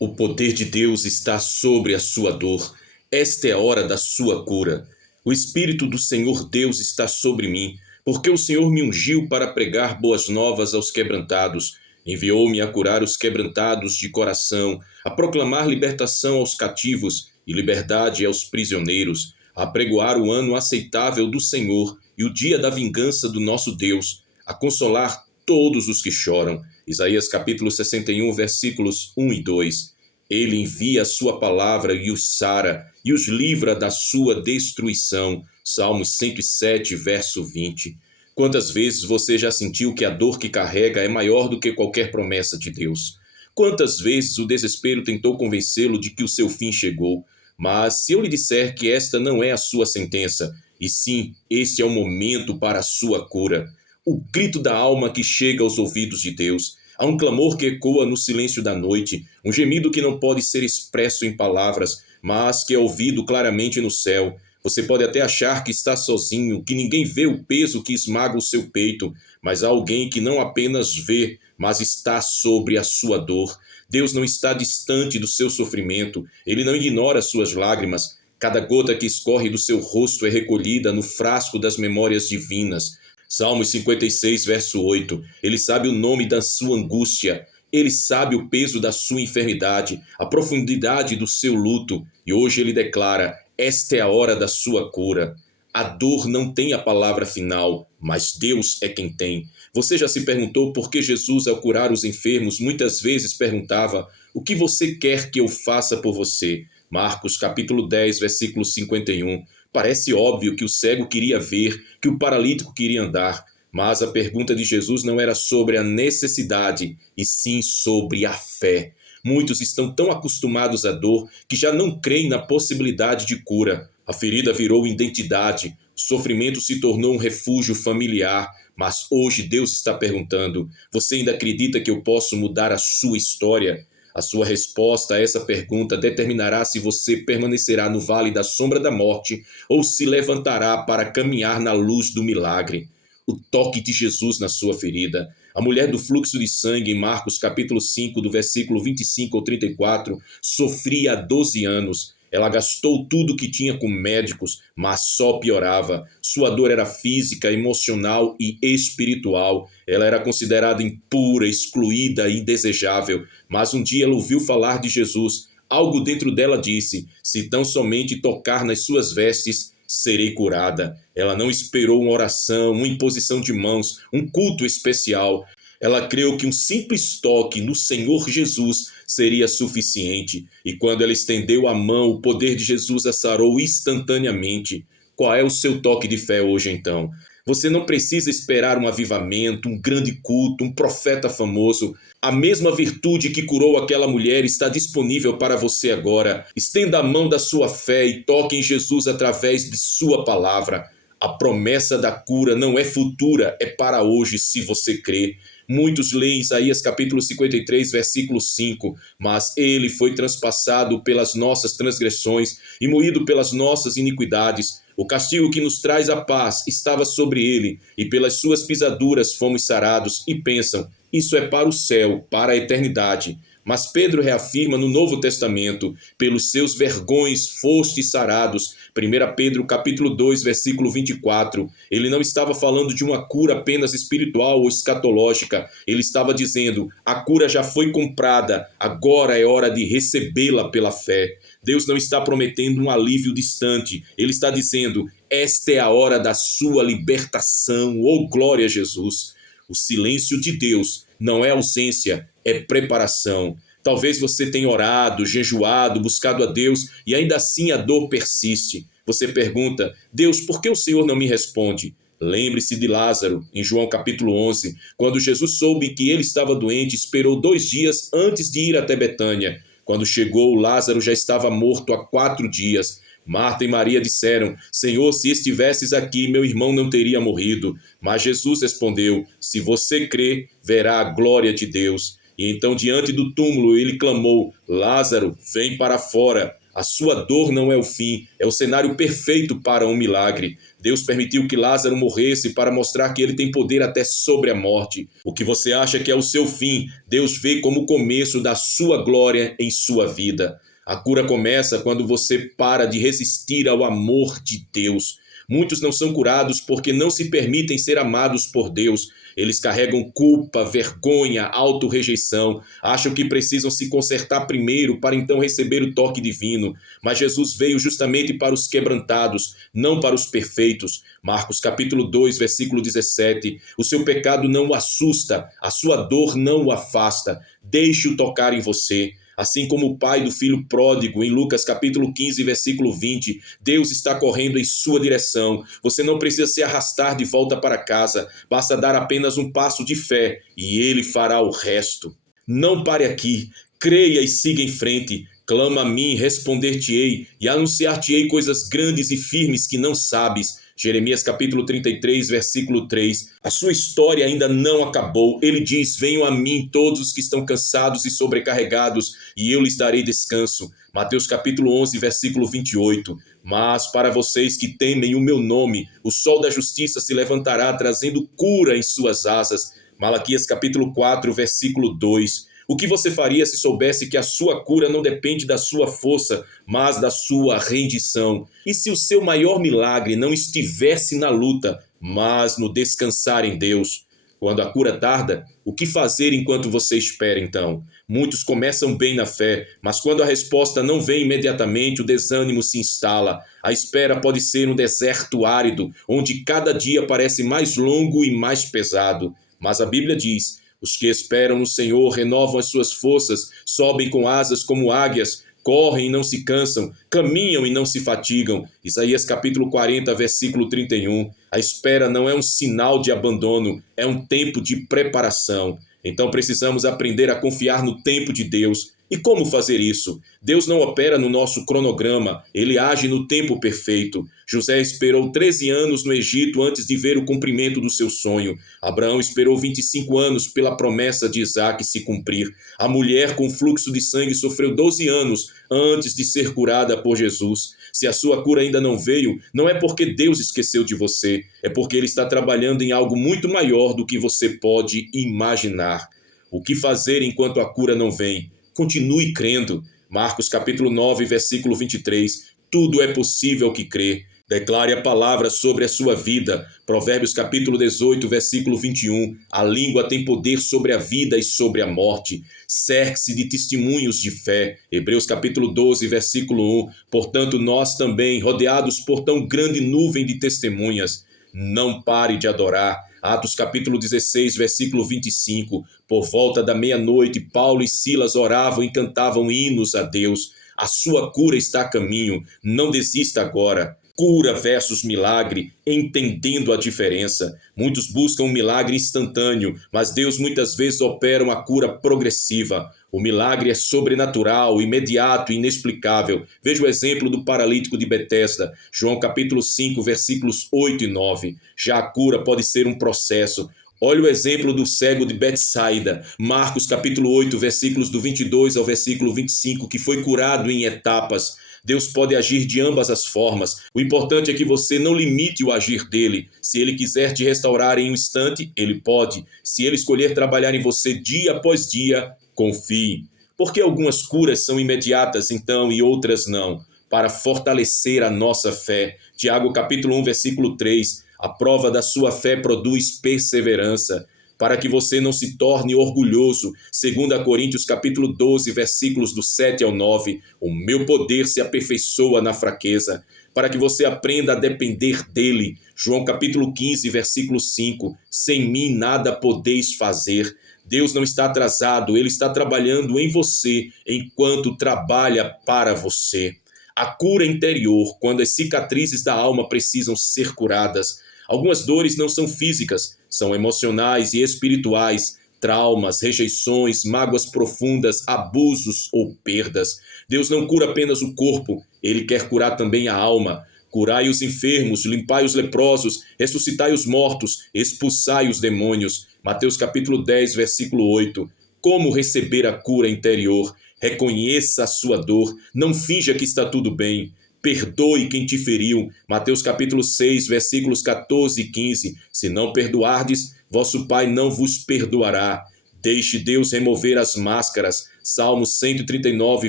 O poder de Deus está sobre a sua dor. Esta é a hora da sua cura. O Espírito do Senhor Deus está sobre mim, porque o Senhor me ungiu para pregar boas novas aos quebrantados. Enviou-me a curar os quebrantados de coração, a proclamar libertação aos cativos e liberdade aos prisioneiros, a pregoar o ano aceitável do Senhor e o dia da vingança do nosso Deus, a consolar todos os que choram. Isaías capítulo 61, versículos 1 e 2. Ele envia a sua palavra e os sara, e os livra da sua destruição. Salmos 107, verso 20. Quantas vezes você já sentiu que a dor que carrega é maior do que qualquer promessa de Deus? Quantas vezes o desespero tentou convencê-lo de que o seu fim chegou? Mas se eu lhe disser que esta não é a sua sentença, e sim, este é o momento para a sua cura, o grito da alma que chega aos ouvidos de Deus. Há um clamor que ecoa no silêncio da noite, um gemido que não pode ser expresso em palavras, mas que é ouvido claramente no céu. Você pode até achar que está sozinho, que ninguém vê o peso que esmaga o seu peito, mas há alguém que não apenas vê, mas está sobre a sua dor. Deus não está distante do seu sofrimento, Ele não ignora suas lágrimas. Cada gota que escorre do seu rosto é recolhida no frasco das memórias divinas. Salmos 56, verso 8. Ele sabe o nome da sua angústia. Ele sabe o peso da sua enfermidade, a profundidade do seu luto. E hoje ele declara: esta é a hora da sua cura. A dor não tem a palavra final, mas Deus é quem tem. Você já se perguntou por que Jesus, ao curar os enfermos, muitas vezes perguntava: o que você quer que eu faça por você? Marcos capítulo 10, versículo 51. Parece óbvio que o cego queria ver, que o paralítico queria andar, mas a pergunta de Jesus não era sobre a necessidade, e sim sobre a fé. Muitos estão tão acostumados à dor que já não creem na possibilidade de cura. A ferida virou identidade, o sofrimento se tornou um refúgio familiar, mas hoje Deus está perguntando: você ainda acredita que eu posso mudar a sua história? A sua resposta a essa pergunta determinará se você permanecerá no vale da sombra da morte ou se levantará para caminhar na luz do milagre. O toque de Jesus na sua ferida. A mulher do fluxo de sangue, em Marcos capítulo 5, do versículo 25 ao 34, sofria há 12 anos. Ela gastou tudo que tinha com médicos, mas só piorava. Sua dor era física, emocional e espiritual. Ela era considerada impura, excluída e indesejável. Mas um dia ela ouviu falar de Jesus. Algo dentro dela disse: se tão somente tocar nas suas vestes, serei curada. Ela não esperou uma oração, uma imposição de mãos, um culto especial. Ela creu que um simples toque no Senhor Jesus seria suficiente. E quando ela estendeu a mão, o poder de Jesus a sarou instantaneamente. Qual é o seu toque de fé hoje, então? Você não precisa esperar um avivamento, um grande culto, um profeta famoso. A mesma virtude que curou aquela mulher está disponível para você agora. Estenda a mão da sua fé e toque em Jesus através de sua palavra. A promessa da cura não é futura, é para hoje, se você crê. Muitos leem Isaías capítulo 53, versículo 5, mas ele foi transpassado pelas nossas transgressões e moído pelas nossas iniquidades. O castigo que nos traz a paz estava sobre ele, e pelas suas pisaduras fomos sarados. E pensam: isso é para o céu, para a eternidade. Mas Pedro reafirma no Novo Testamento: pelos seus vergões fostes sarados. 1 Pedro capítulo 2, versículo 24. Ele não estava falando de uma cura apenas espiritual ou escatológica. Ele estava dizendo: a cura já foi comprada, agora é hora de recebê-la pela fé. Deus não está prometendo um alívio distante. Ele está dizendo: esta é a hora da sua libertação. Oh, glória a Jesus! O silêncio de Deus não é ausência, é preparação. Talvez você tenha orado, jejuado, buscado a Deus e ainda assim a dor persiste. Você pergunta: Deus, por que o Senhor não me responde? Lembre-se de Lázaro, em João capítulo 11, quando Jesus soube que ele estava doente, esperou 2 dias antes de ir até Betânia. Quando chegou, Lázaro já estava morto há 4 dias. Marta e Maria disseram: Senhor, se estivesses aqui, meu irmão não teria morrido. Mas Jesus respondeu: se você crê, verá a glória de Deus. E então, diante do túmulo, ele clamou: Lázaro, vem para fora. A sua dor não é o fim, é o cenário perfeito para um milagre. Deus permitiu que Lázaro morresse para mostrar que ele tem poder até sobre a morte. O que você acha que é o seu fim, Deus vê como o começo da sua glória em sua vida. A cura começa quando você para de resistir ao amor de Deus. Muitos não são curados porque não se permitem ser amados por Deus. Eles carregam culpa, vergonha, autorrejeição. Acham que precisam se consertar primeiro para então receber o toque divino. Mas Jesus veio justamente para os quebrantados, não para os perfeitos. Marcos capítulo 2, versículo 17. O seu pecado não o assusta, a sua dor não o afasta. Deixe-o tocar em você. Assim como o pai do filho pródigo, em Lucas capítulo 15, versículo 20, Deus está correndo em sua direção. Você não precisa se arrastar de volta para casa, basta dar apenas um passo de fé e Ele fará o resto. Não pare aqui, creia e siga em frente. Clama a mim, responder-te-ei e anunciar-te-ei coisas grandes e firmes que não sabes. Jeremias capítulo 33, versículo 3. A sua história ainda não acabou. Ele diz: venham a mim todos os que estão cansados e sobrecarregados, e eu lhes darei descanso. Mateus capítulo 11, versículo 28. Mas para vocês que temem o meu nome, o sol da justiça se levantará, trazendo cura em suas asas. Malaquias capítulo 4, versículo 2. O que você faria se soubesse que a sua cura não depende da sua força, mas da sua rendição? E se o seu maior milagre não estivesse na luta, mas no descansar em Deus? Quando a cura tarda, o que fazer enquanto você espera então? Muitos começam bem na fé, mas quando a resposta não vem imediatamente, o desânimo se instala. A espera pode ser um deserto árido, onde cada dia parece mais longo e mais pesado. Mas a Bíblia diz: os que esperam no Senhor renovam as suas forças, sobem com asas como águias, correm e não se cansam, caminham e não se fatigam. Isaías capítulo 40, versículo 31. A espera não é um sinal de abandono, é um tempo de preparação. Então precisamos aprender a confiar no tempo de Deus. E como fazer isso? Deus não opera no nosso cronograma, ele age no tempo perfeito. José esperou 13 anos no Egito antes de ver o cumprimento do seu sonho. Abraão esperou 25 anos pela promessa de Isaac se cumprir. A mulher com fluxo de sangue sofreu 12 anos antes de ser curada por Jesus. Se a sua cura ainda não veio, não é porque Deus esqueceu de você, é porque Ele está trabalhando em algo muito maior do que você pode imaginar. O que fazer enquanto a cura não vem? Continue crendo. Marcos capítulo 9, versículo 23. Tudo é possível que crê. Declare a palavra sobre a sua vida. Provérbios capítulo 18, versículo 21. A língua tem poder sobre a vida e sobre a morte. Cerque-se de testemunhos de fé. Hebreus capítulo 12, versículo 1. Portanto, nós também, rodeados por tão grande nuvem de testemunhas, não pare de adorar. Atos capítulo 16, versículo 25. Por volta da meia-noite, Paulo e Silas oravam e cantavam hinos a Deus. A sua cura está a caminho. Não desista agora. Cura versus milagre, entendendo a diferença. Muitos buscam um milagre instantâneo, mas Deus muitas vezes opera uma cura progressiva. O milagre é sobrenatural, imediato e inexplicável. Veja o exemplo do paralítico de Betesda, João capítulo 5, versículos 8 e 9. Já a cura pode ser um processo. Olha o exemplo do cego de Betsaida, Marcos capítulo 8, versículos do 22 ao versículo 25, que foi curado em etapas. Deus pode agir de ambas as formas. O importante é que você não limite o agir dele. Se ele quiser te restaurar em um instante, ele pode. Se ele escolher trabalhar em você dia após dia, confie. Porque algumas curas são imediatas, então, e outras não? Para fortalecer a nossa fé. Tiago capítulo 1, versículo 3. A prova da sua fé produz perseverança, para que você não se torne orgulhoso. 2 Coríntios capítulo 12, versículos do 7 ao 9. O meu poder se aperfeiçoa na fraqueza, para que você aprenda a depender dele. João capítulo 15, versículo 5. Sem mim nada podeis fazer. Deus não está atrasado, ele está trabalhando em você enquanto trabalha para você. A cura interior, quando as cicatrizes da alma precisam ser curadas. Algumas dores não são físicas, são emocionais e espirituais, traumas, rejeições, mágoas profundas, abusos ou perdas. Deus não cura apenas o corpo, ele quer curar também a alma. Curai os enfermos, limpai os leprosos, ressuscitai os mortos, expulsai os demônios. Mateus capítulo 10, versículo 8. Como receber a cura interior? Reconheça a sua dor, não finja que está tudo bem. Perdoe quem te feriu. Mateus capítulo 6, versículos 14 e 15. Se não perdoardes, vosso Pai não vos perdoará. Deixe Deus remover as máscaras. Salmos 139,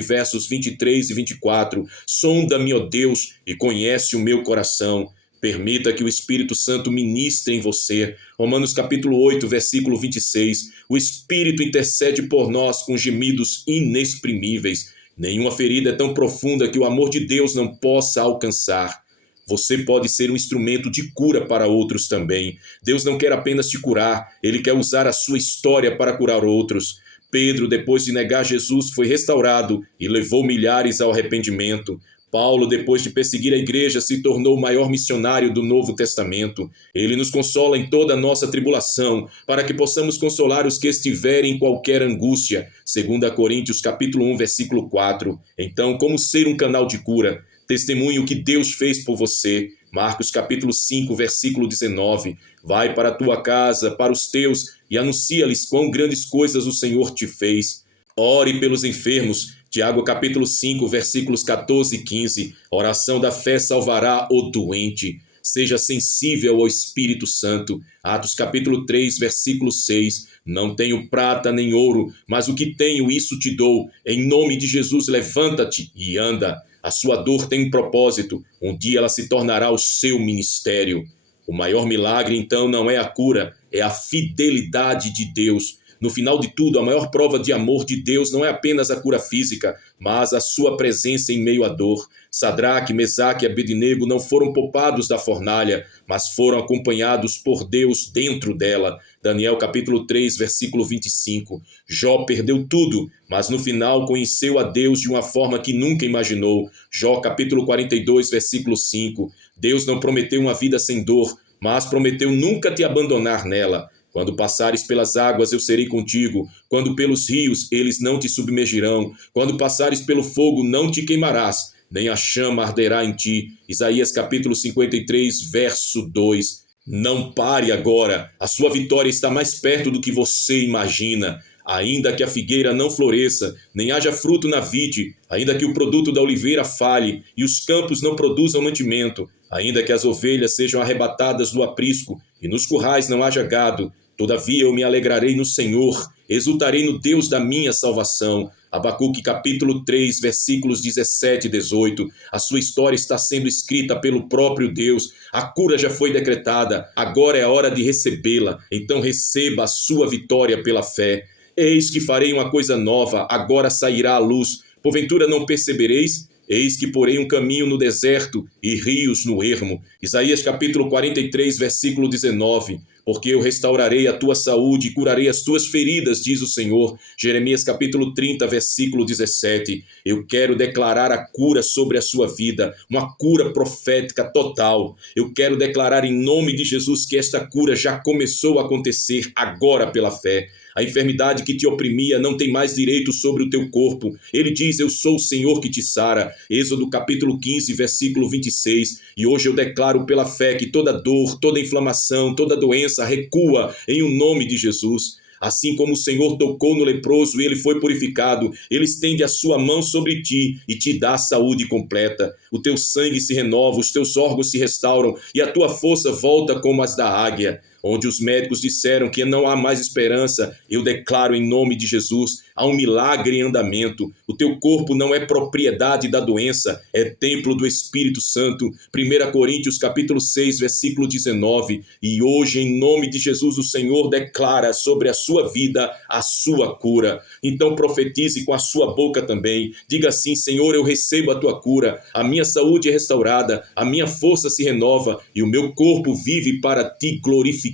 versos 23 e 24. Sonda-me, ó Deus, e conhece o meu coração. Permita que o Espírito Santo ministre em você. Romanos capítulo 8, versículo 26. O Espírito intercede por nós com gemidos inexprimíveis. Nenhuma ferida é tão profunda que o amor de Deus não possa alcançar. Você pode ser um instrumento de cura para outros também. Deus não quer apenas te curar, Ele quer usar a sua história para curar outros. Pedro, depois de negar Jesus, foi restaurado e levou milhares ao arrependimento. Paulo, depois de perseguir a igreja, se tornou o maior missionário do Novo Testamento. Ele nos consola em toda a nossa tribulação, para que possamos consolar os que estiverem em qualquer angústia. 2 Coríntios capítulo 1, versículo 4. Então, como ser um canal de cura? Testemunhe o que Deus fez por você. Marcos capítulo 5, versículo 19. Vai para a tua casa, para os teus, e anuncia-lhes quão grandes coisas o Senhor te fez. Ore pelos enfermos. Tiago capítulo 5, versículos 14 e 15. A oração da fé salvará o doente. Seja sensível ao Espírito Santo. Atos capítulo 3, versículo 6. Não tenho prata nem ouro, mas o que tenho, isso te dou. Em nome de Jesus, levanta-te e anda. A sua dor tem um propósito. Um dia ela se tornará o seu ministério. O maior milagre, então, não é a cura, é a fidelidade de Deus. No final de tudo, a maior prova de amor de Deus não é apenas a cura física, mas a sua presença em meio à dor. Sadraque, Mesaque e Abednego não foram poupados da fornalha, mas foram acompanhados por Deus dentro dela. Daniel capítulo 3, versículo 25. Jó perdeu tudo, mas no final conheceu a Deus de uma forma que nunca imaginou. Jó capítulo 42, versículo 5. Deus não prometeu uma vida sem dor, mas prometeu nunca te abandonar nela. Quando passares pelas águas, eu serei contigo. Quando pelos rios, eles não te submergirão. Quando passares pelo fogo, não te queimarás, nem a chama arderá em ti. Isaías capítulo 53, verso 2. Não pare agora. A sua vitória está mais perto do que você imagina. Ainda que a figueira não floresça, nem haja fruto na vide, ainda que o produto da oliveira falhe e os campos não produzam mantimento, ainda que as ovelhas sejam arrebatadas do aprisco e nos currais não haja gado, todavia eu me alegrarei no Senhor, exultarei no Deus da minha salvação. Abacuque capítulo 3, versículos 17 e 18. A sua história está sendo escrita pelo próprio Deus. A cura já foi decretada, agora é a hora de recebê-la. Então receba a sua vitória pela fé. Eis que farei uma coisa nova, agora sairá a luz. Porventura não percebereis? Eis que porei um caminho no deserto e rios no ermo. Isaías capítulo 43, versículo 19. Porque eu restaurarei a tua saúde e curarei as tuas feridas, diz o Senhor. Jeremias capítulo 30, versículo 17. Eu quero declarar a cura sobre a sua vida, uma cura profética total. Eu quero declarar em nome de Jesus que esta cura já começou a acontecer agora pela fé. A enfermidade que te oprimia não tem mais direito sobre o teu corpo. Ele diz, eu sou o Senhor que te sara. Êxodo capítulo 15, versículo 26. E hoje eu declaro pela fé que toda dor, toda inflamação, toda doença recua em o nome de Jesus. Assim como o Senhor tocou no leproso e ele foi purificado, ele estende a sua mão sobre ti e te dá saúde completa. O teu sangue se renova, os teus órgãos se restauram e a tua força volta como as da águia. Onde os médicos disseram que não há mais esperança, eu declaro em nome de Jesus, há um milagre em andamento. O teu corpo não é propriedade da doença, é templo do Espírito Santo. 1 Coríntios capítulo 6, versículo 19. E hoje, em nome de Jesus, o Senhor declara sobre a sua vida a sua cura. Então profetize com a sua boca também. Diga assim, Senhor, eu recebo a tua cura. A minha saúde é restaurada, a minha força se renova e o meu corpo vive para te glorificar.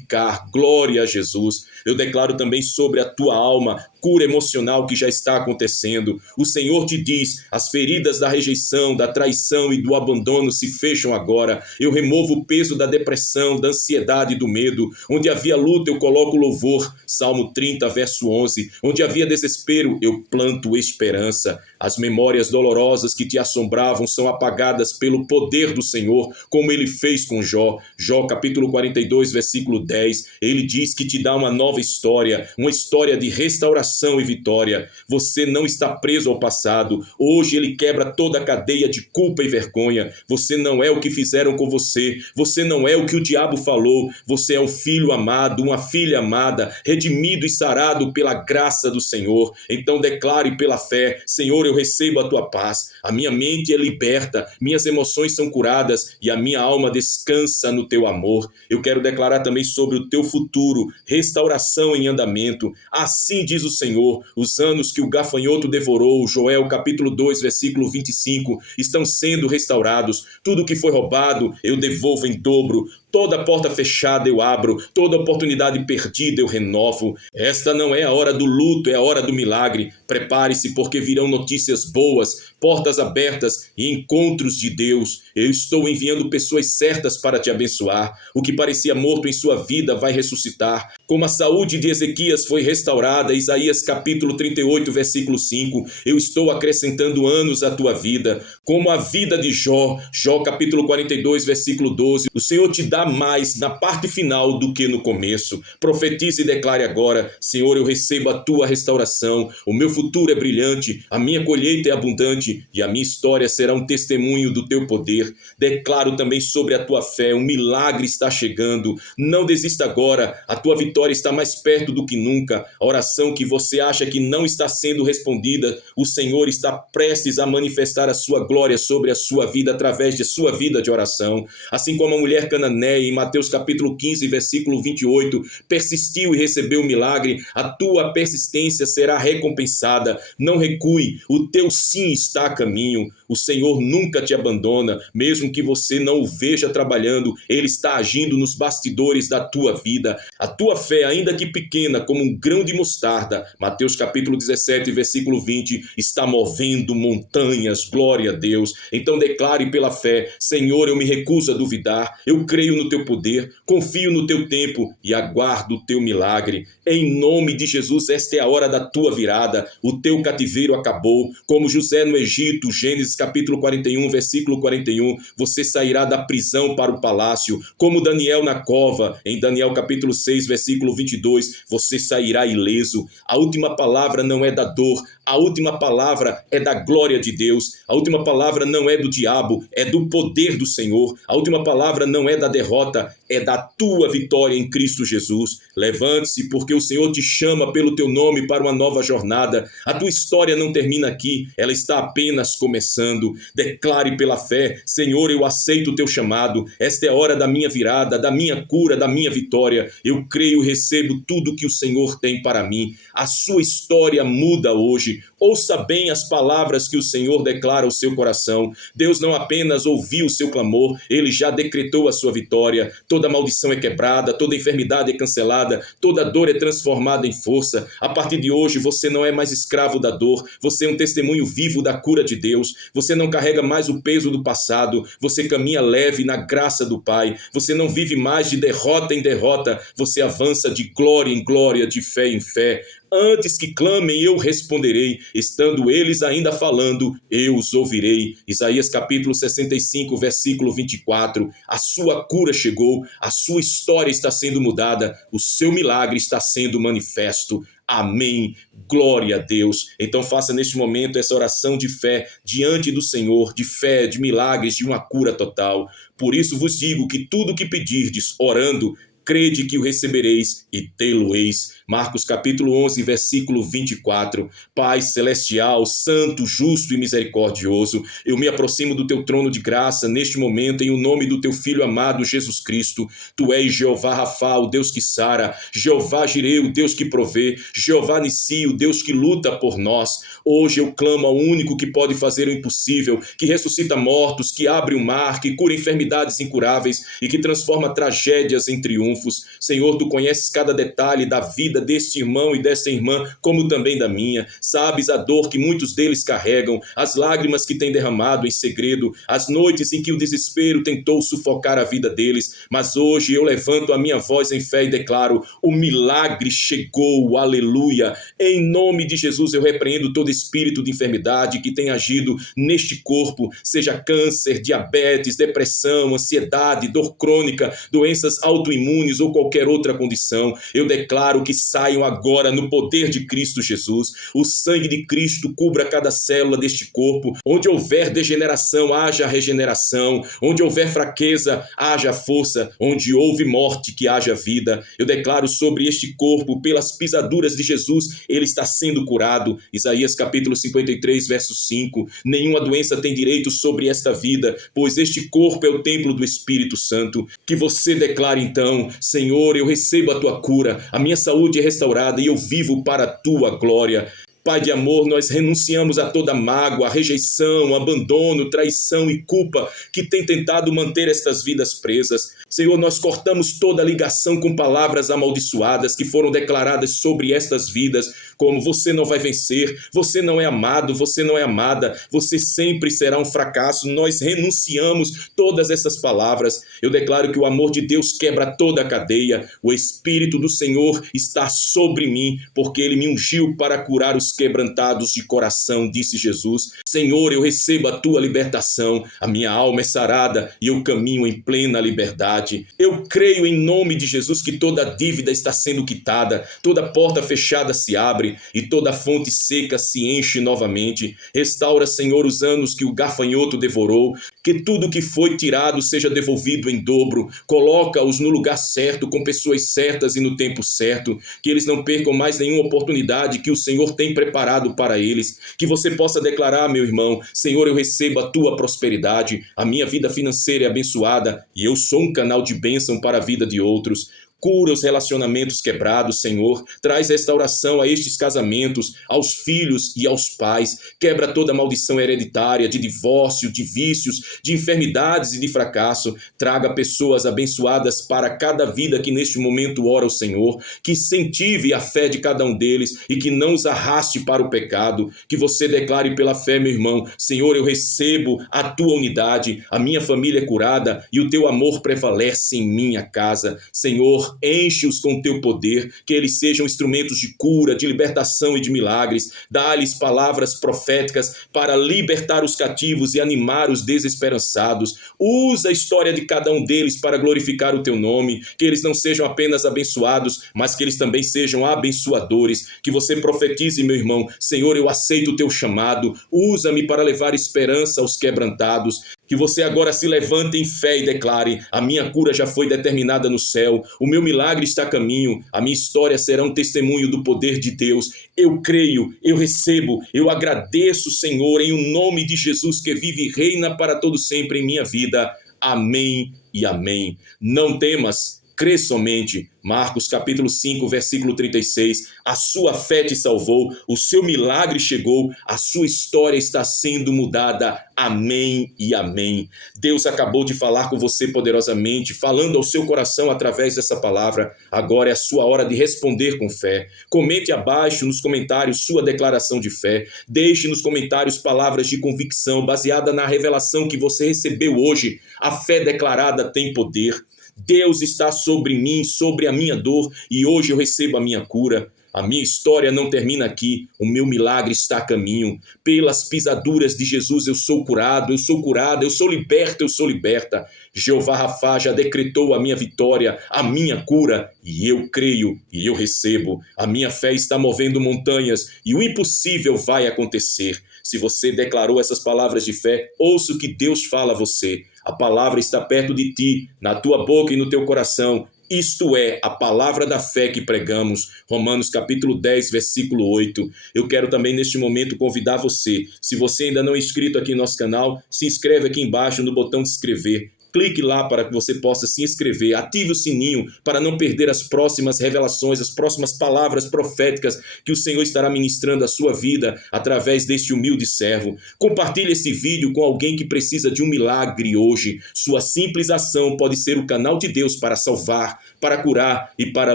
Glória a Jesus. Eu declaro também sobre a tua alma cura emocional que já está acontecendo. O Senhor te diz, as feridas da rejeição, da traição e do abandono se fecham agora. Eu removo o peso da depressão, da ansiedade e do medo. Onde havia luta, eu coloco louvor. Salmo 30, verso 11. Onde havia desespero, eu planto esperança. As memórias dolorosas que te assombravam são apagadas pelo poder do Senhor, como ele fez com Jó. Jó capítulo 42, versículo 10. Ele diz que te dá uma nova história, uma história de restauração restauração e vitória. Você não está preso ao passado. Hoje ele quebra toda a cadeia de culpa e vergonha. Você não é o que fizeram com você. Você não é o que o diabo falou. Você é um filho amado, uma filha amada, redimido e sarado pela graça do Senhor. Então declare pela fé: Senhor, eu recebo a tua paz. A minha mente é liberta, minhas emoções são curadas e a minha alma descansa no teu amor. Eu quero declarar também sobre o teu futuro, restauração em andamento. Assim diz o Senhor: os anos que o gafanhoto devorou, Joel capítulo 2, versículo 25, estão sendo restaurados. Tudo que foi roubado, eu devolvo em dobro. Toda porta fechada eu abro, toda oportunidade perdida eu renovo. Esta não é a hora do luto, é a hora do milagre. Prepare-se, porque virão notícias boas, portas abertas e encontros de Deus. Eu estou enviando pessoas certas para te abençoar. O que parecia morto em sua vida vai ressuscitar. Como a saúde de Ezequias foi restaurada, Isaías capítulo 38, versículo 5, eu estou acrescentando anos à tua vida. Como a vida de Jó, Jó capítulo 42, versículo 12, o Senhor te dá mais na parte final do que no começo. Profetize e declare agora: Senhor, eu recebo a tua restauração, o meu futuro é brilhante, a minha colheita é abundante e a minha história será um testemunho do teu poder. Declaro também sobre a tua fé: um milagre está chegando. Não desista agora, a tua vitória está mais perto do que nunca. A oração que você acha que não está sendo respondida, o Senhor está prestes a manifestar a sua glória sobre a sua vida através de sua vida de oração. Assim como a mulher cananeia em Mateus capítulo 15, versículo 28, persistiu e recebeu o milagre, a tua persistência será recompensada. Não recue, o teu sim está a caminho. O Senhor nunca te abandona, mesmo que você não o veja trabalhando, Ele está agindo nos bastidores da tua vida. A tua fé, ainda que pequena, como um grão de mostarda, Mateus capítulo 17, versículo 20, está movendo montanhas, glória a Deus. Então declare pela fé: Senhor, eu me recuso a duvidar, eu creio no teu poder, confio no teu tempo e aguardo o teu milagre. Em nome de Jesus, esta é a hora da tua virada, o teu cativeiro acabou, como José no Egito, Gênesis capítulo 41, versículo 41, você sairá da prisão para o palácio, como Daniel na cova, em Daniel capítulo 6, versículo 22, você sairá ileso. A última palavra não é da dor, a última palavra é da glória de Deus, a última palavra não é do diabo, é do poder do Senhor, a última palavra não é da derrota, é da tua vitória em Cristo Jesus. Levante-se, porque o Senhor te chama pelo teu nome para uma nova jornada. A tua história não termina aqui, ela está apenas começando. Declare pela fé: Senhor, eu aceito o teu chamado, esta é a hora da minha virada, da minha cura, da minha vitória. Eu creio e recebo tudo que o Senhor tem para mim. A sua história muda hoje. Ouça bem as palavras que o Senhor declara ao seu coração. Deus não apenas ouviu o seu clamor, Ele já decretou a sua vitória. Toda maldição é quebrada, toda enfermidade é cancelada, toda dor é transformada em força. A partir de hoje você não é mais escravo da dor, você é um testemunho vivo da cura de Deus. Você não carrega mais o peso do passado, você caminha leve na graça do Pai. Você não vive mais de derrota em derrota, você avança de glória em glória, de fé em fé. Antes que clamem, eu responderei. Estando eles ainda falando, eu os ouvirei. Isaías capítulo 65, versículo 24. A sua cura chegou, a sua história está sendo mudada, o seu milagre está sendo manifesto. Amém. Glória a Deus. Então faça neste momento essa oração de fé diante do Senhor, de fé, de milagres, de uma cura total. Por isso vos digo que tudo que pedirdes, orando, crede que o recebereis e tê-lo-eis. Marcos capítulo 11, versículo 24. Pai celestial, santo, justo e misericordioso, eu me aproximo do teu trono de graça neste momento em o nome do teu Filho amado Jesus Cristo. Tu és Jeová Rafa, o Deus que sara, Jeová Jireh, o Deus que provê, Jeová Nissi, o Deus que luta por nós. Hoje eu clamo ao único que pode fazer o impossível, que ressuscita mortos, que abre o mar, que cura enfermidades incuráveis e que transforma tragédias em triunfos. Senhor, tu conheces cada detalhe da vida deste irmão e desta irmã, como também da minha. Sabes a dor que muitos deles carregam, as lágrimas que têm derramado em segredo, as noites em que o desespero tentou sufocar a vida deles. Mas hoje eu levanto a minha voz em fé e declaro: o milagre chegou, aleluia. Em nome de Jesus eu repreendo todo espírito de enfermidade que tem agido neste corpo, seja câncer, diabetes, depressão, ansiedade, dor crônica, doenças autoimunes ou qualquer outra condição. Eu declaro que saiam agora no poder de Cristo Jesus. O sangue de Cristo cubra cada célula deste corpo. Onde houver degeneração, haja regeneração. Onde houver fraqueza, haja força. Onde houve morte, que haja vida. Eu declaro sobre este corpo, pelas pisaduras de Jesus, ele está sendo curado. Isaías capítulo 53, verso 5. Nenhuma doença tem direito sobre esta vida, pois este corpo é o templo do Espírito Santo. Que você declare então: Senhor, eu recebo a tua cura, a minha saúde é restaurada e eu vivo para a tua glória. Pai de amor, nós renunciamos a toda mágoa, rejeição, abandono, traição e culpa que tem tentado manter estas vidas presas. Senhor, nós cortamos toda ligação com palavras amaldiçoadas que foram declaradas sobre estas vidas, como você não vai vencer, você não é amado, você não é amada, você sempre será um fracasso. Nós renunciamos todas essas palavras. Eu declaro que o amor de Deus quebra toda a cadeia. O Espírito do Senhor está sobre mim, porque ele me ungiu para curar os quebrantados de coração, disse Jesus. Senhor, eu recebo a tua libertação, a minha alma é sarada e eu caminho em plena liberdade. Eu creio em nome de Jesus que toda dívida está sendo quitada, toda porta fechada se abre e toda fonte seca se enche novamente. Restaura, Senhor, os anos que o gafanhoto devorou, que tudo que foi tirado seja devolvido em dobro. Coloca-os no lugar certo, com pessoas certas e no tempo certo, que eles não percam mais nenhuma oportunidade que o Senhor tem preparado para eles. Que você possa declarar, meu irmão: Senhor, eu recebo a tua prosperidade, a minha vida financeira é abençoada e eu sou um canal de bênção para a vida de outros. Cura os relacionamentos quebrados, Senhor. Traz restauração a estes casamentos, aos filhos e aos pais. Quebra toda maldição hereditária de divórcio, de vícios, de enfermidades e de fracasso. Traga pessoas abençoadas para cada vida que neste momento ora ao Senhor. Que incentive a fé de cada um deles e que não os arraste para o pecado. Que você declare pela fé, meu irmão: Senhor, eu recebo a tua unidade, a minha família é curada e o teu amor prevalece em minha casa. Senhor, enche-os com teu poder, que eles sejam instrumentos de cura, de libertação e de milagres. Dá-lhes palavras proféticas para libertar os cativos e animar os desesperançados. Usa a história de cada um deles para glorificar o teu nome, que eles não sejam apenas abençoados, mas que eles também sejam abençoadores. Que você profetize, meu irmão: Senhor, eu aceito o teu chamado, usa-me para levar esperança aos quebrantados. Que você agora se levante em fé e declare: a minha cura já foi determinada no céu, o meu milagre está a caminho, a minha história será um testemunho do poder de Deus. Eu creio, eu recebo, eu agradeço, Senhor, em o nome de Jesus que vive e reina para todo sempre em minha vida. Amém e amém. Não temas, crê somente. Marcos capítulo 5, versículo 36. A sua fé te salvou, o seu milagre chegou, a sua história está sendo mudada. Amém e amém. Deus acabou de falar com você poderosamente, falando ao seu coração através dessa palavra. Agora é a sua hora de responder com fé. Comente abaixo nos comentários sua declaração de fé. Deixe nos comentários palavras de convicção baseada na revelação que você recebeu hoje. A fé declarada tem poder. Deus está sobre mim, sobre a minha dor, e hoje eu recebo a minha cura. A minha história não termina aqui, o meu milagre está a caminho. Pelas pisaduras de Jesus eu sou curado, eu sou curada, eu sou liberto, eu sou liberta. Jeová Rafá já decretou a minha vitória, a minha cura, e eu creio e eu recebo. A minha fé está movendo montanhas e o impossível vai acontecer. Se você declarou essas palavras de fé, ouça o que Deus fala a você. A palavra está perto de ti, na tua boca e no teu coração. Isto é a palavra da fé que pregamos. Romanos capítulo 10, versículo 8. Eu quero também neste momento convidar você. Se você ainda não é inscrito aqui no nosso canal, se inscreve aqui embaixo no botão de inscrever. Clique lá para que você possa se inscrever, ative o sininho para não perder as próximas revelações, as próximas palavras proféticas que o Senhor estará ministrando à sua vida através deste humilde servo. Compartilhe esse vídeo com alguém que precisa de um milagre hoje. Sua simples ação pode ser o canal de Deus para salvar, para curar e para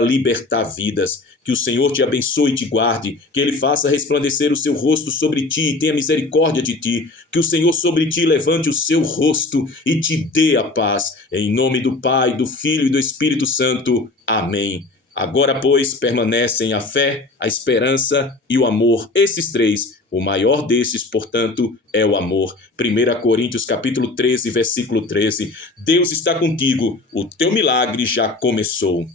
libertar vidas. Que o Senhor te abençoe e te guarde, que Ele faça resplandecer o seu rosto sobre ti e tenha misericórdia de ti, que o Senhor sobre ti levante o seu rosto e te dê a paz. Em nome do Pai, do Filho e do Espírito Santo. Amém. Agora, pois, permanecem a fé, a esperança e o amor. Esses três, o maior desses, portanto, é o amor. 1 Coríntios capítulo 13, versículo 13. Deus está contigo, o teu milagre já começou.